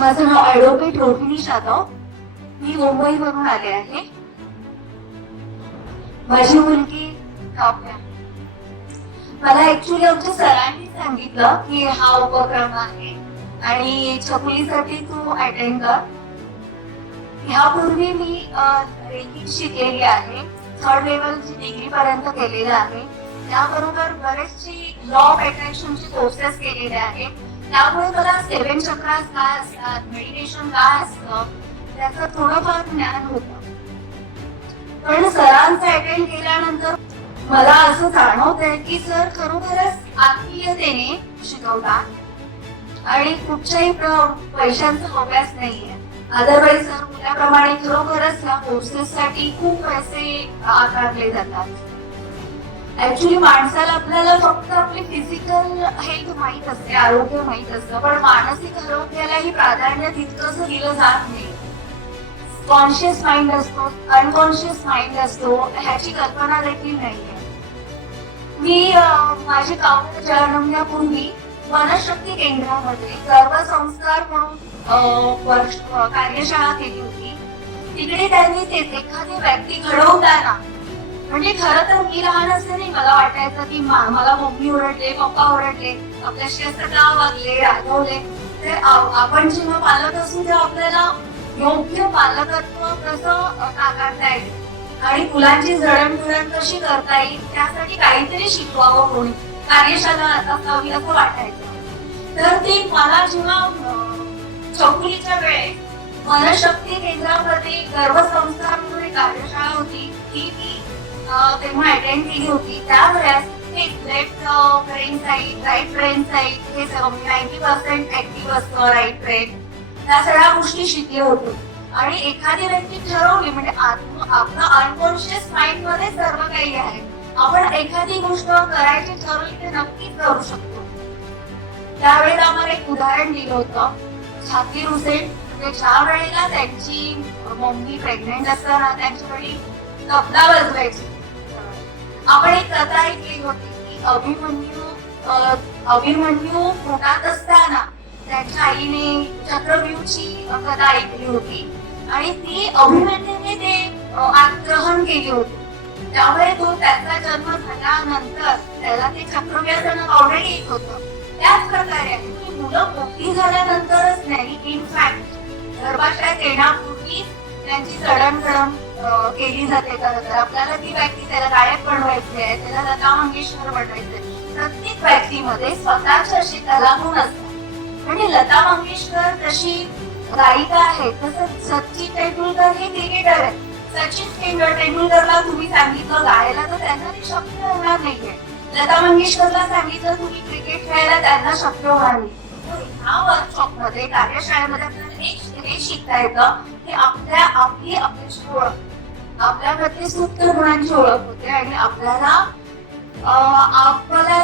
माझं नाव ॲडव्होकेट रोहिणी जाधव. मी मुंबईवरून आले आहे. माझी मुलगी काव्या. मला ऍक्च्युली आमच्या सरांनी सांगितलं की हा उपक्रम आहे आणि छकुलीसाठी तू अटेंड कर. ह्यापूर्वी मी रेकी शिकलेली आहे. 3rd लेवलची डिग्री पर्यंत केलेलं आहे. त्याबरोबर बरेचशी लॉ ऑफ अट्रॅक्शनचे कोर्सेस केलेले आहेत. त्यामुळे मला 7 चक्रास काय असतात, मेडिटेशन काय असतं त्याचं थोडंफार ज्ञान होतं. पण सरांचं अटेंड केल्यानंतर मला असं जाणवतंय की सर खरोखरच आत्मीयतेने शिकवतात आणि कुठच्याही पैशांचा अभ्यास नाहीये. अदरवाईज सर मुलाप्रमाणे खरोखरच या कोर्सेससाठी खूप पैसे आकारले जातात. ऍक्च्युली माणसाला आपल्याला फक्त आपली फिजिकल हेल्थ माहीत असते, आरोग्य माहीत असतं, पण मानसिक आरोग्यालाही प्राधान्य तितकंसं दिलं जात नाही. कॉन्शियस माइंड असतो, अनकॉन्शियस माइंड असतो, ह्याची कल्पना देखील नाहीये. मी माझी काव्य जन्मण्यापूर्वी मनशक्ती केंद्रामध्ये गर्भसंस्कार म्हणून कार्यशाळा केली होती. तिकडे त्यांनी एखादी व्यक्ती घडवताना, म्हणजे खरं तर मी लहान असताना मला वाटायचं की मला मम्मी ओरडले, पप्पा ओरडले, आपल्याशी असं का वागले, रागवले. तर आपण जेव्हा पालक असू तेव्हा आपल्याला योग्य पालकत्व कसं नाकारता येईल आणि मुलांची जडणघडण कशी करता येईल त्यासाठी काहीतरी शिकवावं कोणी, कार्यशाळा असावी असं वाटायचं. तर ते मला जेव्हा छकुलीच्या वेळेस मनशक्ती केंद्रामध्ये गर्भसंस्कार म्हणून एक कार्यशाळा होती ती मी तेव्हा अटेंड केली होती. त्यावेळेस हे left brain side, right brain side हे 90% ऍक्टिव्ह असतं, राईट ब्रेन, त्या सगळ्या गोष्टी शिकले होते. आणि एखादी व्यक्ती ठरवली म्हणजे आपलं अनकॉन्शियस माइंड मध्ये सर्व काही आहे. आपण एखादी गोष्ट करायची ठरवली तर नक्कीच करू शकतो. त्यावेळेस आम्हाला एक उदाहरण दिलं होतं. झाकीर हुसेन म्हणजे ज्या वेळेला त्यांची मम्मी प्रेग्नेंट असताना त्यांच्या वेळी तबला वाजवायची. आपण एक कथा ऐकली होती की अभिमन्यू पोटात असताना त्याच्या आईने चक्रव्यूहची कथा ऐकली होती आणि ती अभिमन्यूने ते ग्रहण केली होती. त्यामुळे तो त्याचा जन्म झाल्यानंतर त्याला ते चक्रव्यूहाचं ऑलरेडी येत होतं. त्याच प्रकारे मुलं मोठी झाल्यानंतरच नाही, इनफॅक्ट गर्भाशयात येण्यापूर्वी त्यांची जडणघडण केली जाते. तर आपल्याला ती व्यक्ती त्याला गायक बनवायची आहे, त्याला लता मंगेशकर बनवायचंय. प्रत्येक व्यक्तीमध्ये स्वतःचे अशी कलागुण असतात. म्हणजे लता मंगेशकर तशी गायिका आहे, तसं सचिन तेंडुलकर हे क्रिकेटर आहे. सचिन तेंडुलकरला तुम्ही सांगितलं गायला तर त्यांना ते शक्य होणार नाहीये. लता मंगेशकरला सांगितलं तुम्ही क्रिकेट खेळायला त्यांना शक्य होणार नाही. ह्या वर्कशॉप मध्ये, कार्यशाळेमध्ये आपल्याला हे शिकता येतं की आपल्याशी ओळख, आपल्यामध्ये सुप्त गुणांची ओळख होते आणि आपल्याला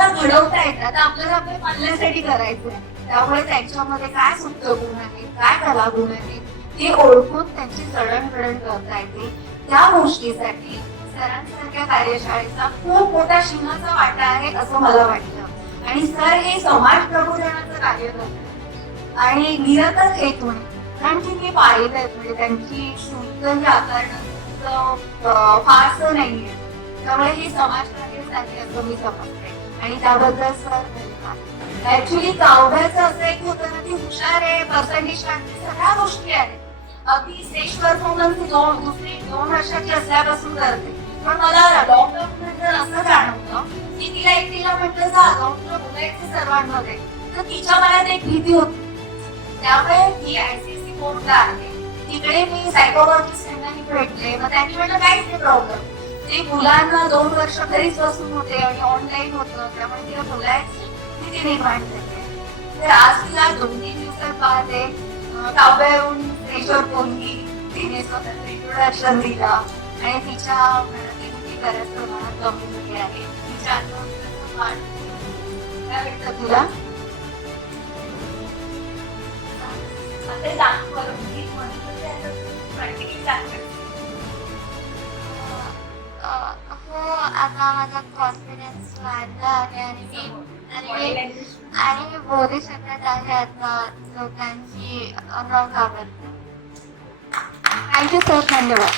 घडवता येतात. आपल्याला आपल्या पाल्यासाठी करायचंय. त्यामुळे त्यांच्यामध्ये काय सुप्त गुण आहेत, काय कलागुण आहेत ते ओळखून त्यांची जडणघडण करता येते. त्या गोष्टीसाठी सरांसारख्या कार्यशाळेचा खूप मोठा सिंहाचा वाटा आहे असं मला वाटतं. आणि सर हे समाज प्रबोधनाचं कार्य करतात आणि निरंतर हेतून, कारण की मी पाहिलंय म्हणजे त्यांची शुल्क ही आकारणं फारसं नाहीये. त्यामुळे हे समाजकार्यासाठी असं मी समजते आणि त्याबद्दल सर धन्यवाद. ऍक्च्युली काव्याचं असं एक होतं ना, ती हुशार आहे, पर्सेंटेज काढते, सगळ्या गोष्टी आहेत. अगदी स्टेज परफॉर्मन्स 2 वर्षाची असल्यापासून करते. पण मला लॉकडाऊन नंतर असं जाणवतं की तिला एकटीला म्हटलं जाऊ तुला बोलायचं सर्वांमध्ये, तर तिच्या मनात एक भीती होती. त्यामुळे ती ICSE कोर्सला आहे. तिकडे मी सायकोलॉजिस्टांना भेटले. मग त्यांनी म्हटलं काहीच नाही प्रॉब्लेम, ते मुलांना 2 वर्ष घरीच बसून होते आणि ऑनलाईन होतं, त्यामुळे तिला बोलायची भीती निर्माण झाली. तर आज तिला 2-3 दिवसात पाहते काव्यावरून स्टेजवर बोलली, तिने स्वतःचं इंट्रोडक्शन दिलं आणि तिच्या मनातली भीती बऱ्याच प्रमाणात कमी झाली आहे. तिच्या आत्मविश्वासाचा वाढ काय वाटतं तुला? हो, आता माझा कॉन्फिडन्स वाढला आहे आणि मी आणि बोलू शकत आहे आता लोकांची न घाबरता. थँक्यू सर, धन्यवाद.